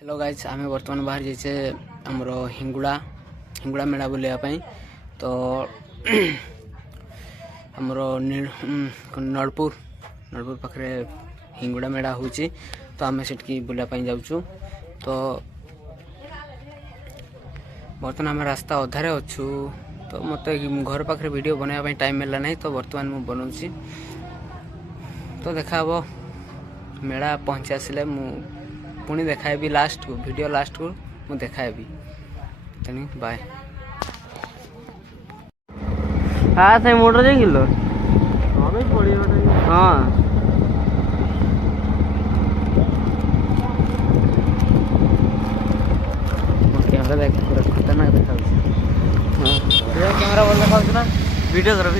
Hello guys आम बर्तमान बाहर जाइए आमर हिंगुड़ा हिंगुड़ा मेला बुलायापाई तो आमर नलपुर नलपुर पाखे हिंगुड़ा मेला हो तो आम से बुलापाई जाऊँ तो बर्तमान आम रास्ता अधारे अच्छू तो मत घर पाखे वीडियो बनाया टाइम मिलला नहीं तो बर्तमान मुझे बनाऊँगी तो देखा मेला पहुँची आसिले पुणी देखाबी लास्ट को वीडियो लास्ट को मु देखाबी तेणु बाय। हाँ से मोटर जाए किलो हाँ कैमरा देख पूरा खतरनाक देखा कैमरा बोल देखा ना वीडियो करो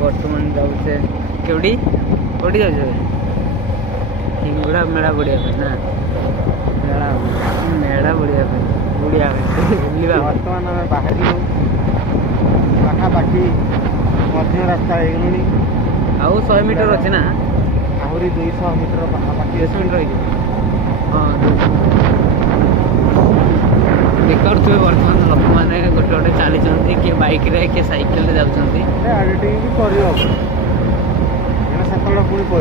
बर्तमान जाऊे केवड़ी कौटी जाऊ हिंगुड़ा मेला बुड़िया ना मेला मेला बुड़िया बुड़िया बर्तमान आम बाहर पाखापाखि मध्य रास्ता हो आउ 100 मीटर अच्छे ना आहरी 200 मीटर पाखापाखि 10 मीटर हाँ देखुए बर्तमान लोक मैंने गोटे गोटे चली किए बाइक रे किए साइकेल रे जाउछंती एडिटिंग भी करियो सेतल पुणी कहू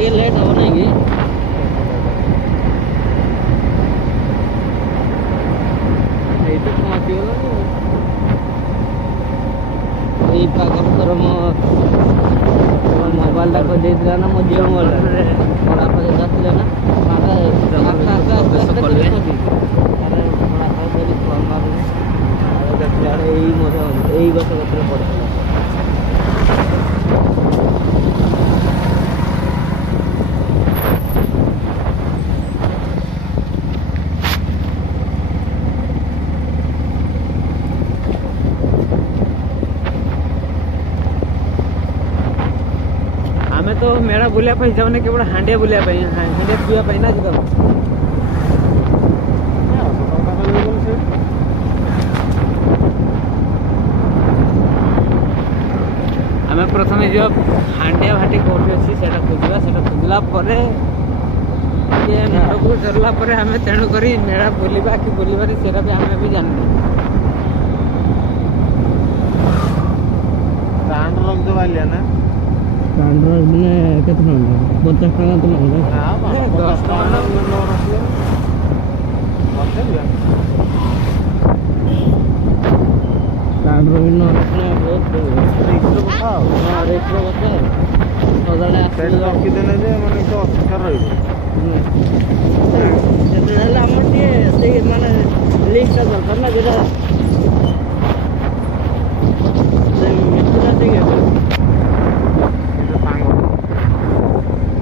ये लेट हो नहीं कि ये तो पहुंचीगला ये पाकर तोर मोबाइल टा को देला ना मो जियो मोबाइल बड़ा पर जातले ना यही गछ गछ पड़े आमे तो मेला बुलिया जाऊने केवल हांडिया बुलिया हांडिया पीवा ना जी आम प्रथम जो हांडिया भाटी कौटी अच्छी से खोजला मेढ़ सरला आम तेणुक मेला बुलवा कि बुलबार सेटा भी आम भी जानू ना मैंने केत 50 टाँग तो 10 रखीदेले मैंने तो अस्कार माने लिस्ट दरकार ना जो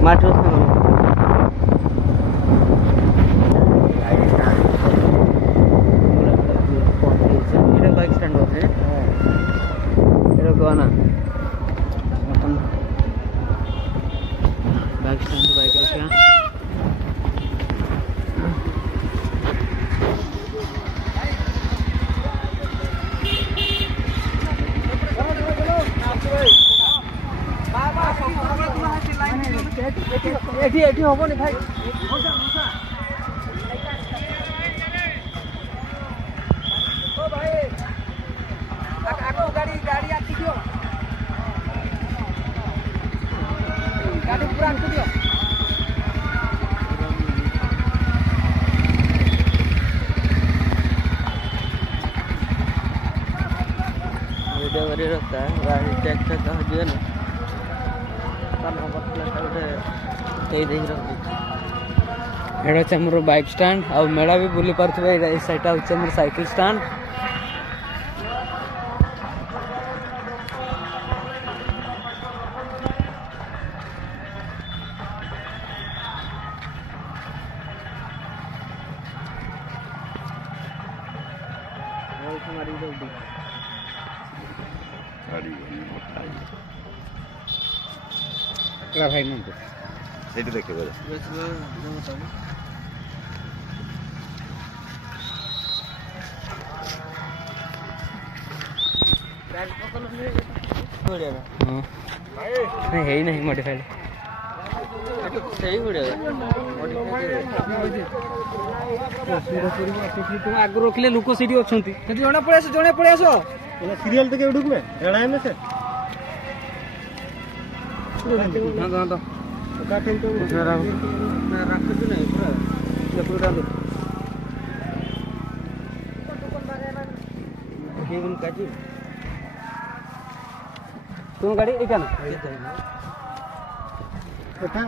मात्र बाइक स्टैंड होते ना बाइक स्टैंड बाइक रखा एठी होबो नि भाई ओ भाई आको गाड़ी आती दियो गाड़ी पूरा आको दियो वीडियो करी रहता है गाड़ी चेक कह दियो ना एटा मोर बाइक स्टैंड आ मेला भी बुली पारे सैटा हूँ मोर साइकिल स्टैंड ଭାଇ ନୁହନ୍ତୁ ସେଇଠି ଦେଖିବ ହେଇନାହିଁ ମଡିଫାଇଡ୍ ସେଇ ଆଗରୁ ରଖିଲେ ଲୋକ ସେଇଠି ଅଛନ୍ତି ଜଣେ ପଳେଇ ଆସ ସିରିଏଲ ତ କେଉଁଠୁ କୁଏ ଜଣାଏନି ସେ ରାଖୁଛୁ ନାହିଁ ପୁରା କାଜି तुम गाड़ी एक ना उठा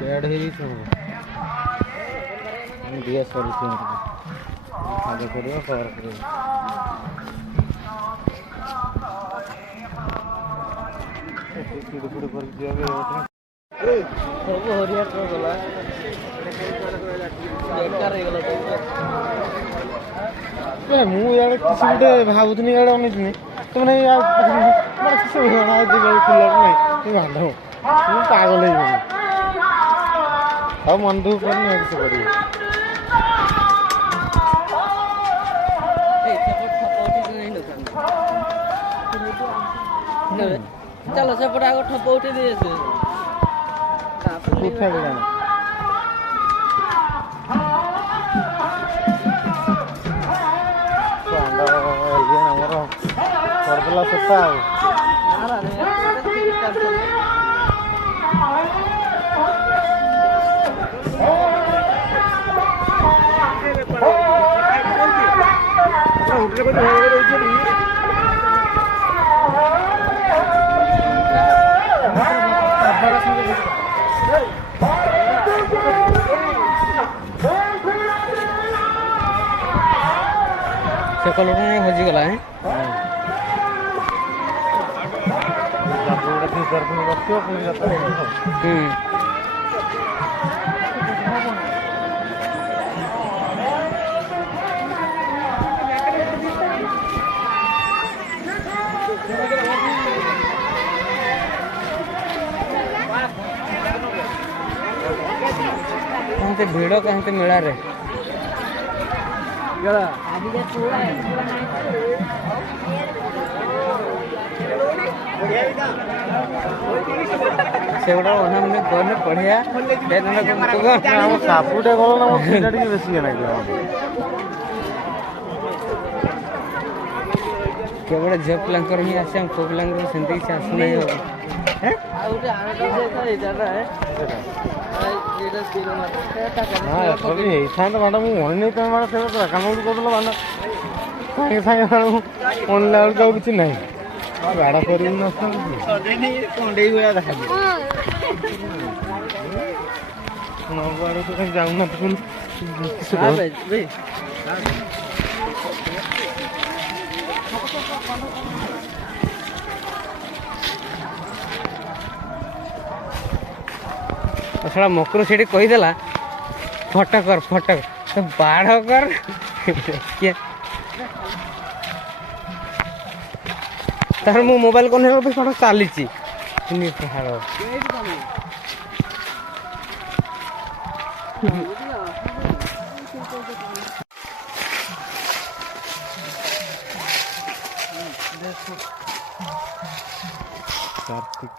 पेड़ ही दिया सॉरी आगे करियो कवर करियो किड़ कर दिया सब हरियर को गला बेकार हे गला ମୁଁ ଇଆଡ଼େ କିଛି ଗୋଟେ ଭାବୁଥିଲି ଇଆଡ଼େ ଅନେଇଥିଲି ତୁମେ ମାନେ କିଛି ଜଣା ଖୋଲା ନାହିଁ ବାନ୍ଧ ମୁଁ ପାଗଲ ହେଇଯିବି ଆଉ ମନ ଦୁଃଖ କରିନି କିଛି କରିବି ଚାଲ ସେପଟେ ଆଗ ଠପ ଉଠେଇ ଦେଇ ଆସିବେ ଉଠା ଗଲାଣି ଆମର କରିଦେଲା ସେଟା ଆଉ से कलर हजिगला है भीड़ कहीं मेला रे से गोटा मैंने गले बढ़िया सापुटे गल ना बेसी केवल झील पिलांकर ही आसे पुओ पिलांकर सेमती किसी आसुना मैडम मुझे नहीं तुम मैडम से काम कौन मैडम सागे सागे मैडम अनला बेलू आउ कि ना गाड़ा कर कंडे भाया देखा जाऊना साला मकरू से कहीदेला फटक तो बाढ़ कर तार मो मोबाइल कौन कौन चली कार्तिक